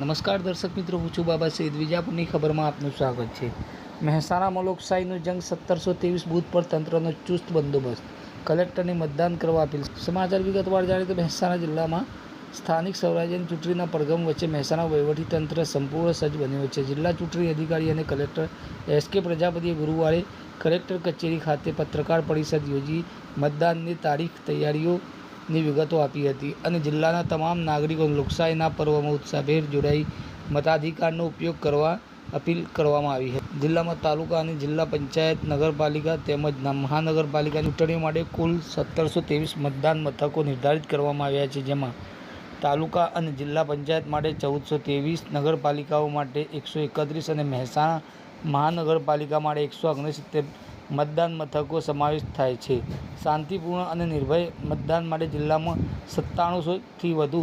નમસ્કાર દર્શક મિત્રો, હું છું બાબા સઈદ. વિજાપુરની ખબરમાં આપનું સ્વાગત છે. મહેસાણામાં લોકશાહીનું જંગ 1723 બૂથ પર તંત્રનો ચુસ્ત બંદોબસ્ત, કલેક્ટરની મતદાન કરવા અપીલ. સમાચાર વિગતવાર જાણીએ તો મહેસાણા જિલ્લામાં સ્થાનિક સ્વરાજ્યની ચૂંટણીના પડઘમ વચ્ચે મહેસાણા વહીવટીતંત્ર સંપૂર્ણ સજ્જ બન્યું છે. જિલ્લા ચૂંટણી અધિકારી અને કલેક્ટર એસ.કે. પ્રજાપતિએ ગુરુવારે કલેક્ટર કચેરી ખાતે પત્રકાર પરિષદ યોજી મતદાનની તારીખ, તૈયારીઓની વિગતો આપી હતી અને જિલ્લાના તમામ નાગરિકોને લોકશાહીના પર્વમાં ઉત્સાહભેર જોડાઈ મતાધિકારનો ઉપયોગ કરવા અપીલ કરવામાં આવી હતી. જિલ્લામાં તાલુકા અને જિલ્લા પંચાયત, નગરપાલિકા તેમજ મહાનગરપાલિકાની ચૂંટણીઓ માટે કુલ 1723 મતદાન મથકો નિર્ધારિત કરવામાં આવ્યા છે, જેમાં તાલુકા અને જિલ્લા પંચાયત માટે 1423, નગરપાલિકાઓ માટે 131 અને મહેસાણા મહાનગરપાલિકા માટે 169 મતદાન મથકો સમાવેશ થાય છે. શાંતિપૂર્ણ અને નિર્ભય મતદાન માટે જિલ્લામાં 9700થી વધુ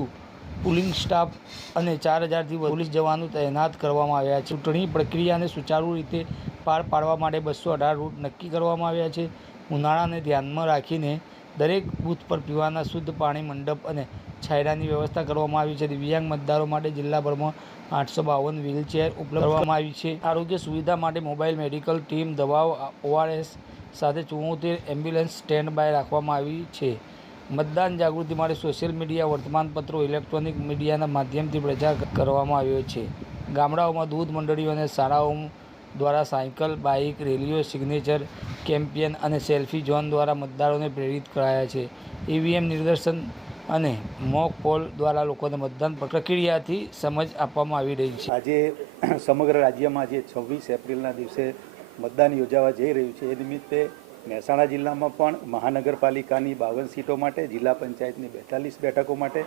પોલિંગ સ્ટાફ અને 4000થી વધુ પોલીસ જવાનો તૈનાત કરવામાં આવ્યા છે. ચૂંટણી પ્રક્રિયાને સુચારુ રીતે પાર પાડવા માટે 218 રૂટ નક્કી કરવામાં આવ્યા છે. ઉનાળાને ધ્યાનમાં રાખીને દરેક બૂથ પર પીવાના શુદ્ધ પાણી, મંડપ અને છાંયડાની વ્યવસ્થા કરવામાં આવી છે. દિવ્યાંગ મતદારો માટે જિલ્લાભરમાં 852 વ્હીલચેર ઉપલબ્ધ કરવામાં આવી છે. આરોગ્ય સુવિધા માટે મોબાઈલ મેડિકલ ટીમ, દવાઓ, ORS સાથે 74 એમ્બ્યુલન્સ સ્ટેન્ડ બાય રાખવામાં આવી છે. મતદાન જાગૃતિ માટે સોશિયલ મીડિયા, વર્તમાનપત્રો, ઇલેક્ટ્રોનિક મીડિયાના માધ્યમથી પ્રચાર કરવામાં આવ્યો છે. ગામડાઓમાં દૂધ મંડળીઓ અને શાળાઓ દ્વારા સાયકલ, બાઇક રેલીઓ, સિગ્નેચર કેમ્પેન અને સેલ્ફી ઝોન દ્વારા મતદારોને પ્રેરિત કરાયા છે. EVM નિદર્શન અને મોક પોલ દ્વારા લોકોને મતદાન પ્રક્રિયાથી સમજ આપવામાં આવી રહી છે. આજે સમગ્ર રાજ્યમાં જે 26 એપ્રિલના દિવસે મતદાન યોજાવા જઈ રહ્યું છે, એ નિમિત્તે મહેસાણા જિલ્લામાં પણ મહાનગરપાલિકાની 52 સીટો માટે, જિલ્લા પંચાયતની 42 બેઠકો માટે,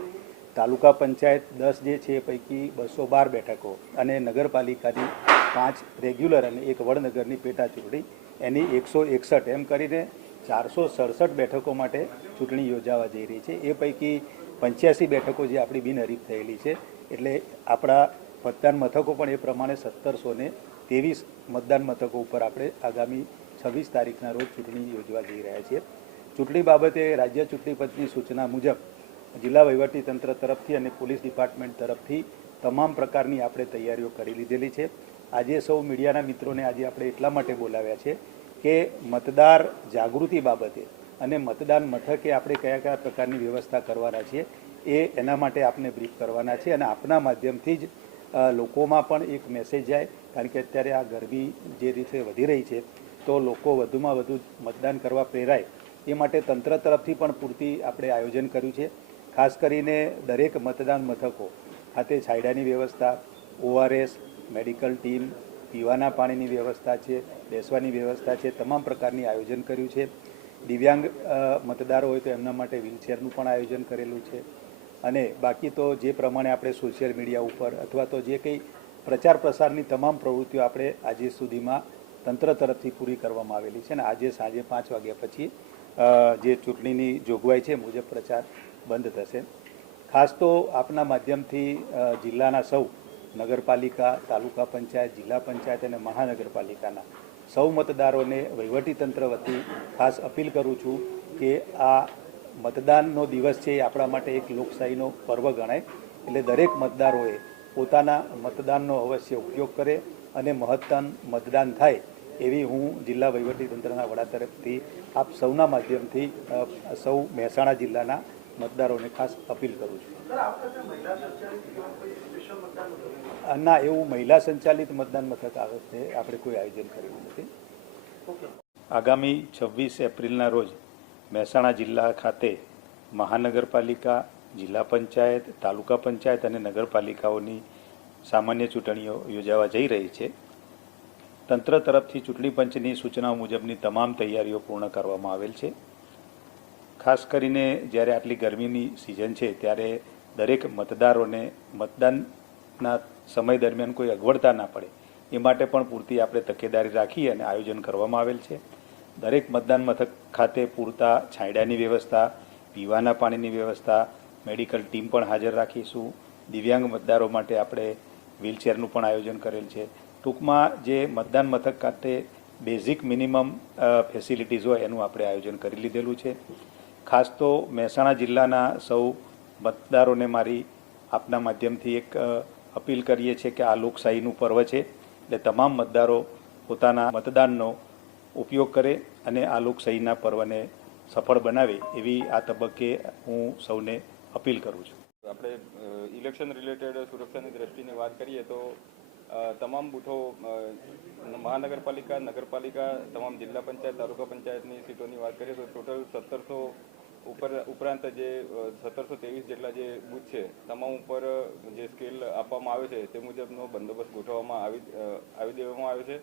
તાલુકા પંચાયત 10 જે છે એ પૈકી 212 બેઠકો અને નગરપાલિકાની 5 રેગ્યુલર અને 1 વડનગરની પેટા ચૂંટણી, એની 161 એમ કરીને 467 બેઠકો માટે ચૂંટણી યોજાવા જઈ રહી છે. એ પૈકી 85 બેઠકો જે આપણી બિનહરીફ થયેલી છે, એટલે આપણા મતદાન મથકો પણ એ પ્રમાણે 1723 મતદાન મથકો ઉપર આપણે આગામી 26 તારીખના રોજ ચૂંટણી યોજવા જઈ રહ્યા છીએ. ચૂંટણી બાબતે રાજ્ય ચૂંટણી પંચની સૂચના મુજબ જિલ્લા વહીવટીતંત્ર તરફથી અને પોલીસ ડિપાર્ટમેન્ટ તરફથી તમામ પ્રકારની આપણે તૈયારીઓ કરી લીધેલી છે. આજે સૌ મીડિયાના મિત્રોને આજે આપણે એટલા માટે બોલાવ્યા છે કે મતદાર જાગૃતિ બાબતે અને મતદાન મથકે આપણે કયા કયા પ્રકારની વ્યવસ્થા કરવાના છીએ એના માટે આપને બ્રીફ કરવાના છે અને આપના માધ્યમથી જ લોકોમાં પણ એક મેસેજ જાય, કારણ કે અત્યારે આ ગરમી જે રીતે વધી રહી છે તો લોકો વધુમાં વધુ મતદાન કરવા પ્રેરાય એ માટે તંત્ર તરફથી પણ પૂરતી આપણે આયોજન કર્યું છે. ખાસ કરીને દરેક મતદાન મથકો ખાતે છાંયડાની વ્યવસ્થા, ORS, મેડિકલ ટીમ, પીવાના પાણીની વ્યવસ્થા છે, બેસવાની વ્યવસ્થા છે, તમામ પ્રકારની આયોજન કર્યું છે. દિવ્યાંગ મતદારો હોય તો એમના માટે વ્હીલચેરનું પણ આયોજન કરેલું છે. અને બાકી તો જે પ્રમાણે આપણે સોશિયલ મીડિયા ઉપર અથવા તો જે કંઈ પ્રચાર પ્રસારની તમામ પ્રવૃત્તિઓ આપણે આજે સુધીમાં તંત્ર તરફથી પૂરી કરવામાં આવેલી છે અને આજે સાંજે 5 વાગ્યા પછી જે ચૂંટણીની જોગવાઈ છે મુજબ પ્રચાર બંધ થશે. ખાસ તો આપના માધ્યમથી જિલ્લાના સૌ નગરપાલિકા, તાલુકા પંચાયત, જિલ્લા પંચાયત અને મહાનગરપાલિકાના સૌ મતદારોને વહીવટીતંત્ર વતી ખાસ અપીલ કરું છું કે આ મતદાનનો દિવસ છે એ આપણા માટે એક લોકશાહીનો પર્વ ગણાય, એટલે દરેક મતદારોએ પોતાના મતદાનનો અવશ્ય ઉપયોગ કરે અને મહત્તમ મતદાન થાય એવી હું જિલ્લા વહીવટીતંત્રના વડા તરફથી આપ સૌના માધ્યમથી સૌ મહેસાણા જિલ્લાના મતદારોને ખાસ અપીલ કરું છું. ના, એવું મહિલા સંચાલિત મતદાન મથક આ વખતે આપણે કોઈ આયોજન કરેલું નથી. આગામી 26 એપ્રિલના રોજ મહેસાણા જિલ્લા ખાતે મહાનગરપાલિકા, જિલ્લા પંચાયત, તાલુકા પંચાયત અને નગરપાલિકાઓની સામાન્ય ચૂંટણીઓ યોજાવા જઈ રહી છે. તંત્ર તરફથી ચૂંટણી પંચની સૂચનાઓ મુજબની તમામ તૈયારીઓ પૂર્ણ કરવામાં આવેલ છે. ખાસ કરીને જ્યારે આટલી ગરમીની સિઝન છે ત્યારે દરેક મતદારોને મતદાનના સમય દરમિયાન કોઈ અગવડતા ના પડે એ માટે પણ પૂરતી આપણે તકેદારી રાખી અને આયોજન કરવામાં આવેલ છે. દરેક મતદાન મથક ખાતે પૂરતા છાંયડાની વ્યવસ્થા, પીવાના પાણીની વ્યવસ્થા, મેડિકલ ટીમ પણ હાજર રાખીશું. દિવ્યાંગ મતદારો માટે આપણે વ્હીલચેરનું પણ આયોજન કરેલ છે. ટૂંકમાં જે મતદાન મથક ખાતે બેઝિક મિનિમમ ફેસિલિટીઝ હોય એનું આપણે આયોજન કરી લીધેલું છે. ખાસ તો મહેસાણા જિલ્લાના સૌ મતદારોને મારી આપના માધ્યમથી એક અપીલ કરીએ છીએ કે આ લોકશાહીનું પર્વ છે, એટલે તમામ મતદારો પોતાના મતદાનનો ઉપયોગ કરે અને આ લોકશાહીના પર્વને સફળ બનાવે એવી આ તબક્કે હું સૌને અપીલ કરું છું. આપણે ઇલેક્શન રિલેટેડ સુરક્ષાની દ્રષ્ટિની વાત કરીએ તો તમામ બૂથો મહાનગરપાલિકા, નગરપાલિકા, તમામ જિલ્લા પંચાયત, તાલુકા પંચાયતની સીટોની વાત કરીએ તો ટોટલ 1700 ઉપરાંત જે 1723 જેટલા જે બૂથ છે તમામ ઉપર જે સ્કેલ આપવામાં આવે છે તે મુજબનો બંદોબસ્ત ગોઠવવામાં આવી દેવામાં આવ્યો છે.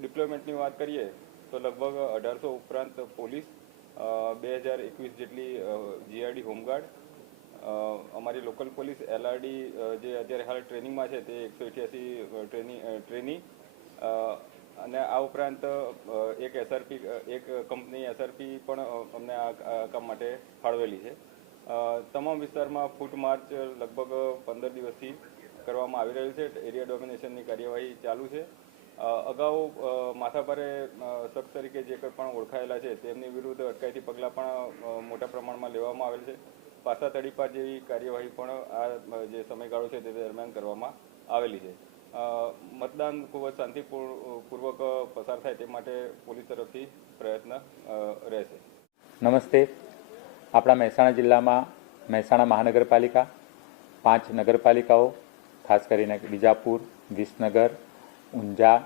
ડિપ્લોયમેન્ટની વાત કરીએ તો લગભગ 1800 ઉપરાંત પોલીસ, 2021 જેટલી જીઆરડી હોમગાર્ડ, અમારી લોકલ પોલીસ એલઆરડી જે અત્યારે હાલ ટ્રેનિંગમાં છે તે 188 ટ્રેની અને આ ઉપરાંત એક કંપની એસઆરપી પણ અમને આ કામ માટે ફાળવેલી છે. તમામ વિસ્તારમાં ફૂટ માર્ચ લગભગ 15 દિવસથી કરવામાં આવી રહ્યું છે. એરિયા ડોમિનેશનની કાર્યવાહી ચાલુ છે. અગાઉ માથાભારે શખ્સ તરીકે જે કંઈ પણ ઓળખાયેલા છે તેમની વિરુદ્ધ અટકાયતી પગલાં પણ મોટા પ્રમાણમાં લેવામાં આવેલ છે. પાસા તડીપાર જેવી કાર્યવાહી પણ આ જે સમયગાળો છે તે દરમિયાન કરવામાં આવેલી છે. મતદાન ખૂબ જ શાંતિપૂર્વક પસાર થાય તે માટે પોલીસ તરફથી પ્રયત્ન રહેશે. નમસ્તે. આપણા મહેસાણા જિલ્લામાં મહેસાણા મહાનગરપાલિકા, 5 નગરપાલિકાઓ, ખાસ કરીને બીજાપુર, વિસનગર, ઊંઝા,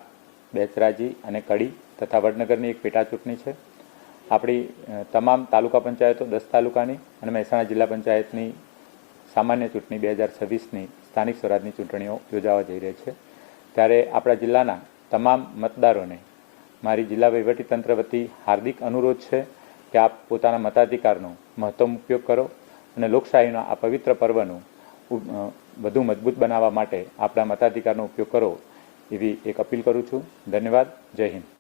બેચરાજી અને કડી તથા વડનગરની એક પેટા ચૂંટણી છે. આપણી તમામ તાલુકા પંચાયતો 10 તાલુકાની અને મહેસાણા જિલ્લા પંચાયતની સામાન્ય ચૂંટણી 2026ની સ્થાનિક સ્વરાજની ચૂંટણીઓ યોજાવા જઈ રહી છે. ત્યારે આપણા જિલ્લાના તમામ મતદારોને મારી જિલ્લા વહીવટીતંત્ર વતી હાર્દિક અનુરોધ છે કે આપ પોતાના મતાધિકારનો મહત્તમ ઉપયોગ કરો અને લોકશાહીના આ પવિત્ર પર્વનું વધુ મજબૂત બનાવવા માટે આપણા મતાધિકારનો ઉપયોગ કરો એવી એક અપીલ કરું છું. ધન્યવાદ. જય હિન્દ.